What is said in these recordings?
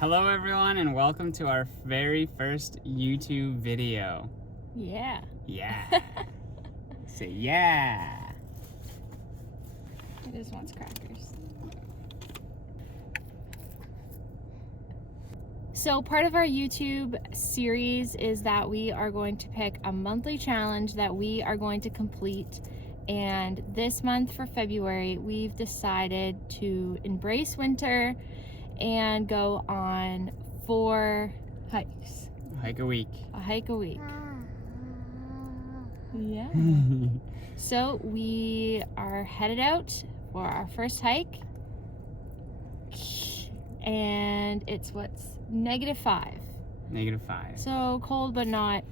Hello everyone and welcome to our very first YouTube video. Yeah. Yeah. Say yeah. It just wants crackers. So part of our YouTube series is that we are going to pick a monthly challenge that we are going to complete. And this month for February, we've decided to embrace winter and go on 4 hikes. Hike a week. A hike a week. Yeah. So we are headed out for our first hike. And it's -5. -5. So cold, but not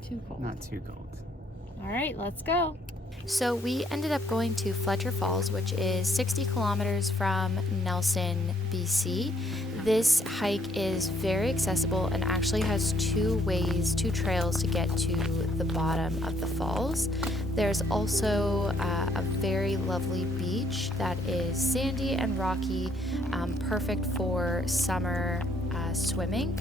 too cold. Not too cold. All right, let's go. So we ended up going to Fletcher Falls, which is 60 kilometers from Nelson, BC. This hike is very accessible and actually has two trails to get to the bottom of the falls. There's also a very lovely beach that is sandy and rocky, perfect for summer swimming.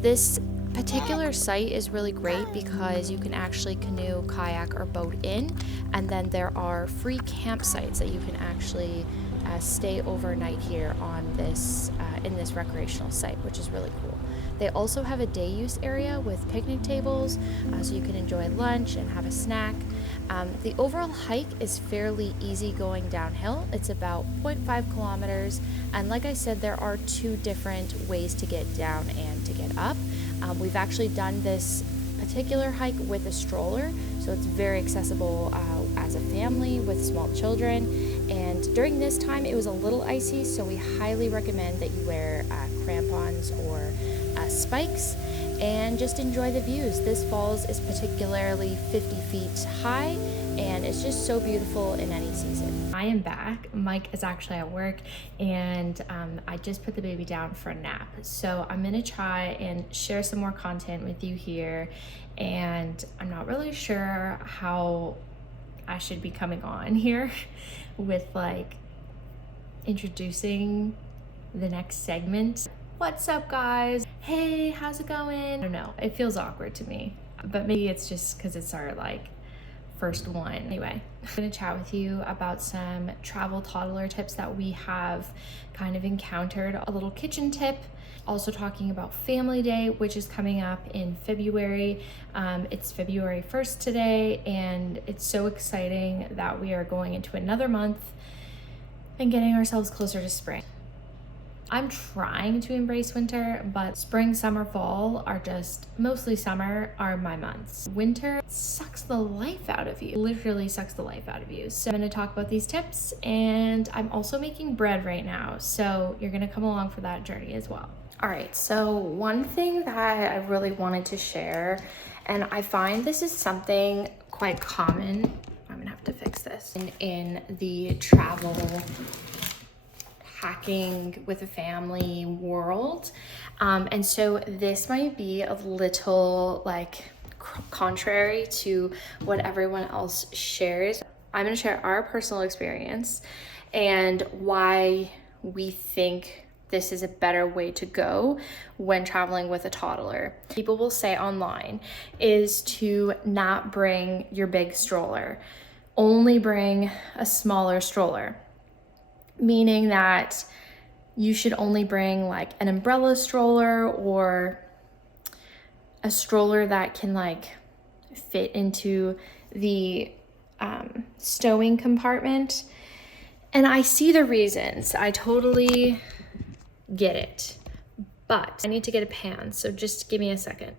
This particular site is really great because you can actually canoe, kayak, or boat in, and then there are free campsites that you can actually stay overnight here on this in this recreational site, which is really cool. They also have a day use area with picnic tables, so you can enjoy lunch and have a snack. The overall hike is fairly easy going downhill. It's about 0.5 kilometers, and like I said, there are 2 different ways to get down and to get up. We've actually done this particular hike with a stroller, so it's very accessible as a family with small children. And during this time, it was a little icy, so we highly recommend that you wear crampons or spikes and just enjoy the views. This falls is particularly 50 feet high, and it's just so beautiful in any season. I am back. Mike is actually at work, and I just put the baby down for a nap. So I'm gonna try and share some more content with you here, and I'm not really sure how I should be coming on here with like introducing the next segment. What's up, guys? Hey, how's it going? I don't know, it feels awkward to me, but maybe it's just because it's our like first one. Anyway, I'm gonna chat with you about some travel toddler tips that we have kind of encountered, a little kitchen tip, also talking about Family Day, which is coming up in February. It's February 1st today, and it's so exciting that we are going into another month and getting ourselves closer to spring. I'm trying to embrace winter, but spring, summer, fall are just, mostly summer, are my months. Winter sucks the life out of you, literally sucks the life out of you. So I'm gonna talk about these tips, and I'm also making bread right now, so you're gonna come along for that journey as well. All right, so one thing that I really wanted to share, and I find this is something quite common, I'm gonna have to fix this, in the travel hacking with a family world. And so this might be a little like contrary to what everyone else shares. I'm going to share our personal experience and why we think this is a better way to go when traveling with a toddler. People will say online is to not bring your big stroller, only bring a smaller stroller. Meaning that you should only bring like an umbrella stroller or a stroller that can like fit into the stowing compartment. And I see the reasons. I totally get it. But I need to get a pan, so just give me a second.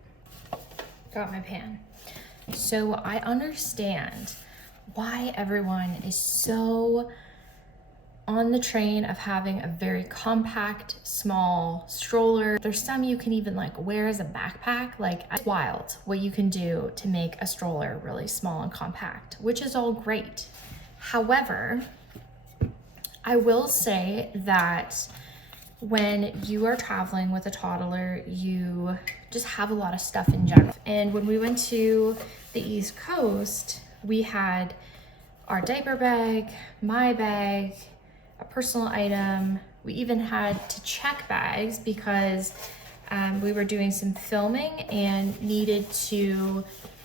Got my pan. So I understand why everyone is so on the train of having a very compact, small stroller. There's some you can even like wear as a backpack. Like, it's wild what you can do to make a stroller really small and compact, which is all great. However, I will say that when you are traveling with a toddler, you just have a lot of stuff in general. And when we went to the East Coast, we had our diaper bag, my bag, a personal item, We even had to check bags because we were doing some filming and needed to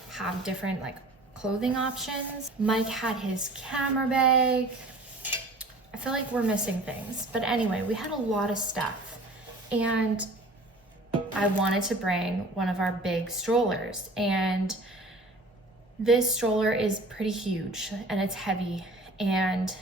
have different like clothing options. Mike had his camera bag. I feel like we're missing things, but anyway, we had a lot of stuff, and I wanted to bring one of our big strollers, and this stroller is pretty huge and it's heavy, and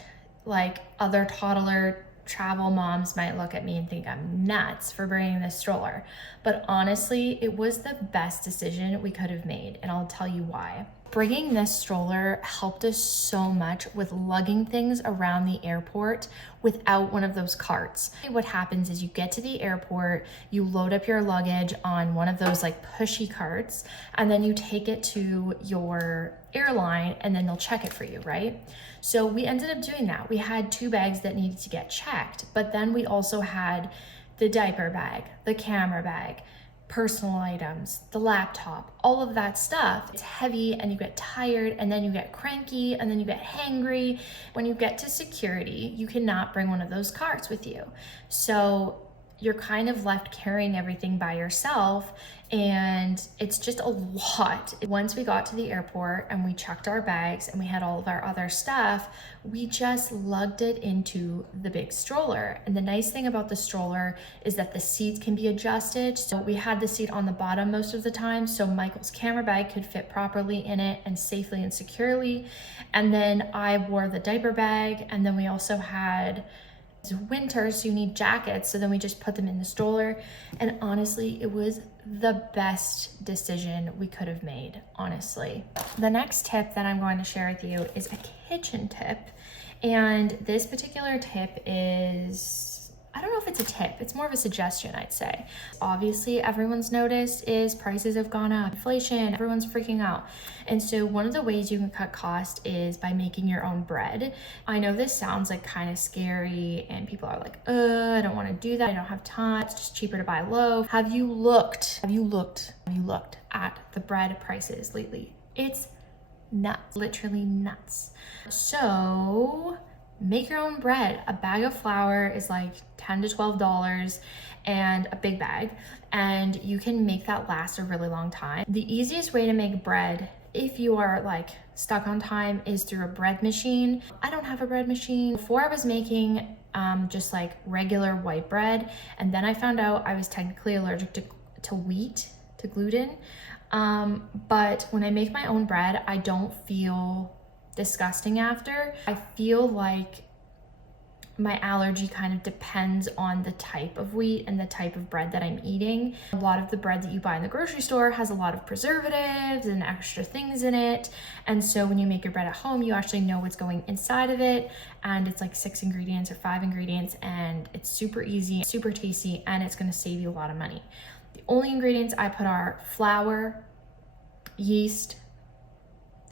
like other toddler travel moms might look at me and think I'm nuts for bringing this stroller, but honestly, it was the best decision we could have made, and I'll tell you why. Bringing this stroller helped us so much with lugging things around the airport without one of those carts. What happens is you get to the airport, you load up your luggage on one of those like pushy carts, and then you take it to your airline and then they'll check it for you, right? So we ended up doing that. We had 2 bags that needed to get checked, but then we also had the diaper bag, the camera bag, personal items, the laptop, all of that stuff. It's heavy and you get tired and then you get cranky and then you get hangry. When you get to security, you cannot bring one of those carts with you. So you're kind of left carrying everything by yourself, and it's just a lot. Once we got to the airport and we checked our bags and we had all of our other stuff, we just lugged it into the big stroller. And the nice thing about the stroller is that the seats can be adjusted. So we had the seat on the bottom most of the time, so Michael's camera bag could fit properly in it and safely and securely. And then I wore the diaper bag, and then we also had winter, so you need jackets, so then we just put them in the stroller. And honestly, it was the best decision we could have made, honestly. The next tip that I'm going to share with you is a kitchen tip, and this particular tip is, I don't know if it's a tip, it's more of a suggestion, I'd say. Obviously, everyone's noticed is prices have gone up, inflation, everyone's freaking out. And so one of the ways you can cut cost is by making your own bread. I know this sounds like kind of scary and people are like, I don't want to do that. I don't have time. It's just cheaper to buy a loaf. Have you looked at the bread prices lately? It's nuts, literally nuts. So make your own bread. A bag of flour is like $10 to $12 and a big bag, and you can make that last a really long time. The easiest way to make bread, if you are like stuck on time, is through a bread machine. I don't have a bread machine. Before I was making just like regular white bread, and then I found out I was technically allergic to wheat, to gluten. But when I make my own bread, I don't feel disgusting after. I feel like my allergy kind of depends on the type of wheat and the type of bread that I'm eating. A lot of the bread that you buy in the grocery store has a lot of preservatives and extra things in it. And so when you make your bread at home, you actually know what's going inside of it. And it's like 6 ingredients or 5 ingredients, and it's super easy, super tasty, and it's gonna save you a lot of money. The only ingredients I put are flour, yeast,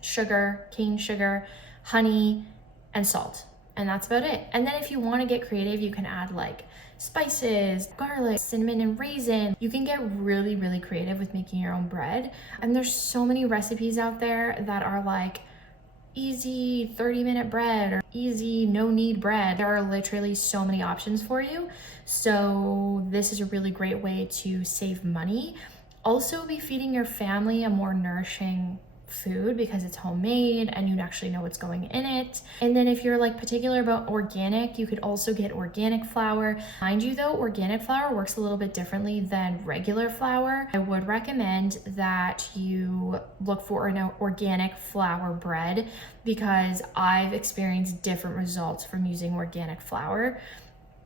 sugar, cane sugar, honey, and salt. And that's about it. And then if you want to get creative, you can add like spices, garlic, cinnamon, and raisin. You can get really, really creative with making your own bread. And there's so many recipes out there that are like easy 30-minute bread or easy no-knead bread. There are literally so many options for you. So this is a really great way to save money. Also, be feeding your family a more nourishing food because it's homemade and you actually know what's going in it. And then if you're like particular about organic, you could also get organic flour. Mind you though, organic flour works a little bit differently than regular flour. I would recommend that you look for an organic flour bread because I've experienced different results from using organic flour.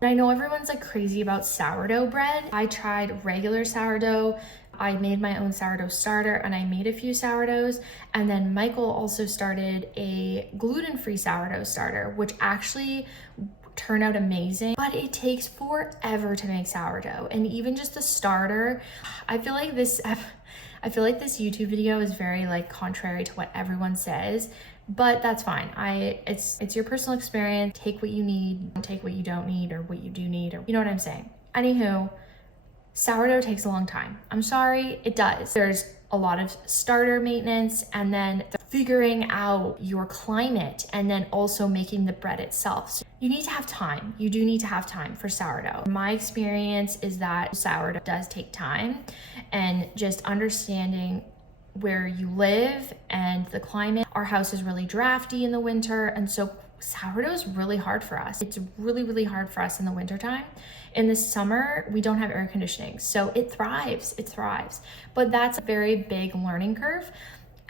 I know everyone's like crazy about sourdough bread. I tried regular sourdough. I made my own sourdough starter and I made a few sourdoughs. And then Michael also started a gluten-free sourdough starter, which actually turned out amazing, but it takes forever to make sourdough. And even just the starter, I feel like this YouTube video is very like contrary to what everyone says, but that's fine. It's your personal experience. Take what you need, take what you don't need, or what you do need, or you know what I'm saying. Anywho, sourdough takes a long time. I'm sorry, it does. There's a lot of starter maintenance, and then figuring out your climate, and then also making the bread itself. So you need to have time. You do need to have time for sourdough. My experience is that sourdough does take time, and just understanding where you live and the climate. Our house is really drafty in the winter, and so sourdough is really hard for us. It's really, really hard for us in the wintertime. In the summer, we don't have air conditioning, so it thrives, But that's a very big learning curve.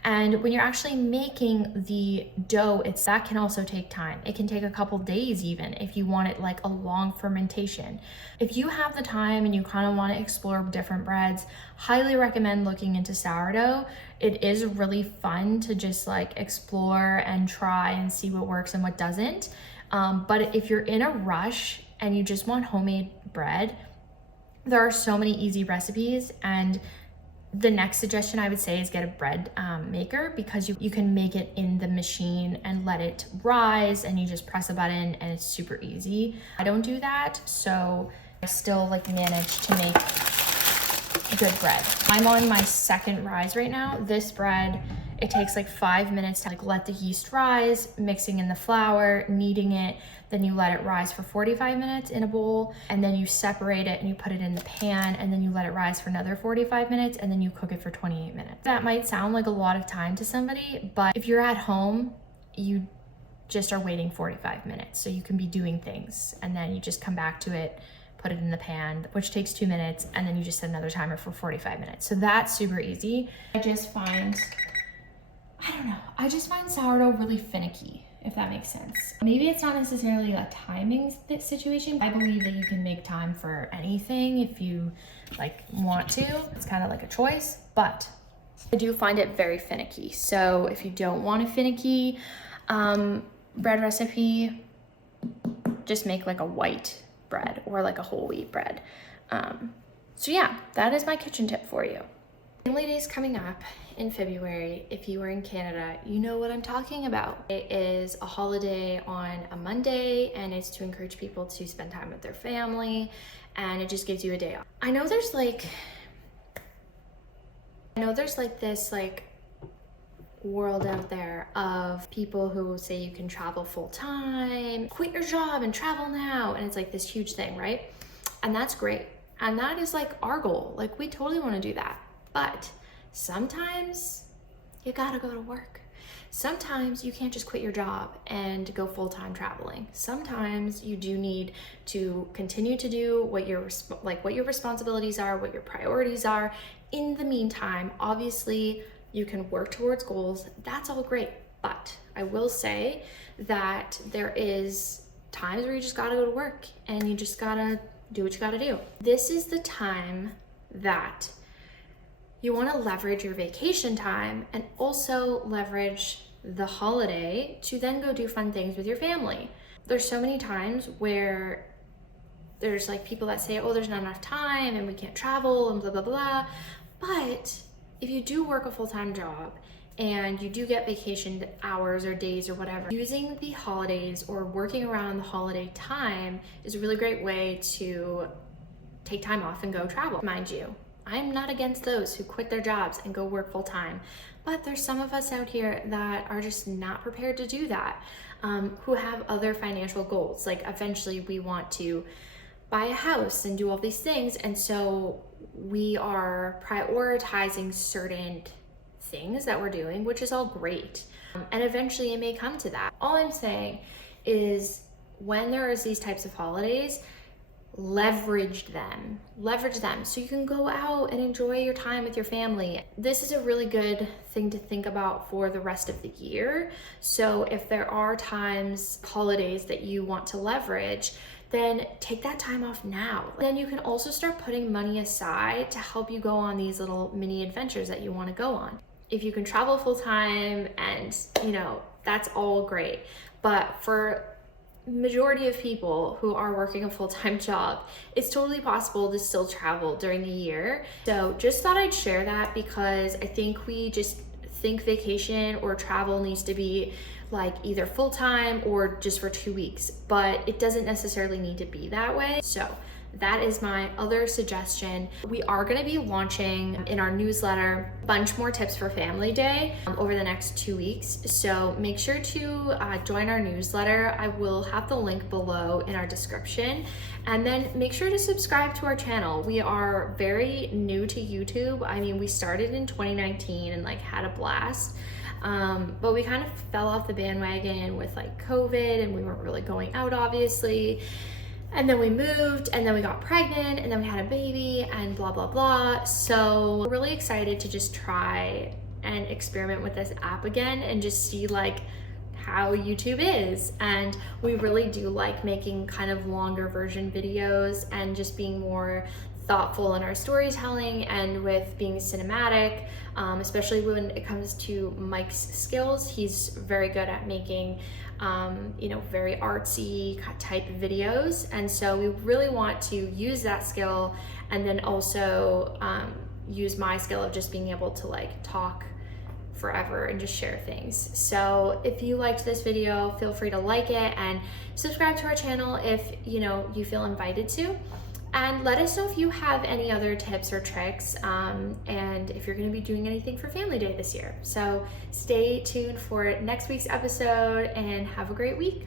And when you're actually making the dough, that can also take time. It can take a couple days even if you want it like a long fermentation. If you have the time and you kind of want to explore different breads, highly recommend looking into sourdough. It is really fun to just like explore and try and see what works and what doesn't. But if you're in a rush and you just want homemade bread, there are so many easy recipes, and the next suggestion I would say is get a bread maker, because you can make it in the machine and let it rise, and you just press a button and it's super easy. I don't do that, so I still like manage to make good bread. I'm on my second rise right now. This bread, it takes like 5 minutes to like let the yeast rise, mixing in the flour, kneading it. Then you let it rise for 45 minutes in a bowl, and then you separate it and you put it in the pan, and then you let it rise for another 45 minutes, and then you cook it for 28 minutes. That might sound like a lot of time to somebody, but if you're at home, you just are waiting 45 minutes. So you can be doing things, and then you just come back to it, put it in the pan, which takes 2 minutes, and then you just set another timer for 45 minutes. So that's super easy. I just find sourdough really finicky, if that makes sense. Maybe it's not necessarily a timing situation. I believe that you can make time for anything if you like want to. It's kind of like a choice, but I do find it very finicky. So if you don't want a finicky bread recipe, just make like a white bread or like a whole wheat bread. So yeah, that is my kitchen tip for you. Family Day is coming up in February. If you are in Canada, you know what I'm talking about. It is a holiday on a Monday, and it's to encourage people to spend time with their family, and it just gives you a day off. I know there's this like world out there of people who say you can travel full time, quit your job and travel now, and it's like this huge thing, right? And that's great, and that is like our goal. Like, we totally want to do that. But sometimes you gotta go to work. Sometimes you can't just quit your job and go full-time traveling. Sometimes you do need to continue to do what your responsibilities are, what your priorities are. In the meantime, obviously you can work towards goals. That's all great. But I will say that there is times where you just gotta go to work and you just gotta do what you gotta do. This is the time that you want to leverage your vacation time and also leverage the holiday to then go do fun things with your family. There's so many times where there's like people that say, oh, there's not enough time and we can't travel and blah, blah, blah. But if you do work a full-time job and you do get vacation hours or days or whatever, using the holidays or working around the holiday time is a really great way to take time off and go travel. Mind you, I'm not against those who quit their jobs and go work full time, but there's some of us out here that are just not prepared to do that, who have other financial goals. Like, eventually we want to buy a house and do all these things, and so we are prioritizing certain things that we're doing, which is all great, and eventually it may come to that. All I'm saying is, when there is these types of holidays, leverage them so you can go out and enjoy your time with your family. This is a really good thing to think about for the rest of the year. So if there are holidays that you want to leverage, then take that time off now. Then you can also start putting money aside to help you go on these little mini adventures that you want to go on. If you can travel full time, and that's all great, but for majority of people who are working a full-time job, it's totally possible to still travel during the year. So just thought I'd share that, because I think we just think vacation or travel needs to be like either full-time or just for 2 weeks, but it doesn't necessarily need to be that way. So that is my other suggestion. We are gonna be launching in our newsletter a bunch more tips for Family Day over the next 2 weeks. So make sure to join our newsletter. I will have the link below in our description. And then make sure to subscribe to our channel. We are very new to YouTube. I mean, we started in 2019 and like had a blast. But we kind of fell off the bandwagon with like COVID, and we weren't really going out, obviously. And then we moved, and then we got pregnant, and then we had a baby, and blah, blah, blah. So we're really excited to just try and experiment with this app again and just see like how YouTube is. And we really do like making kind of longer version videos and just being more thoughtful in our storytelling and with being cinematic, especially when it comes to Mike's skills. He's very good at making very artsy type videos, and so we really want to use that skill and then also use my skill of just being able to like talk forever and just share things. So if you liked this video, feel free to like it and subscribe to our channel if you feel invited to. And let us know if you have any other tips or tricks, and if you're going to be doing anything for Family Day this year. So stay tuned for next week's episode and have a great week.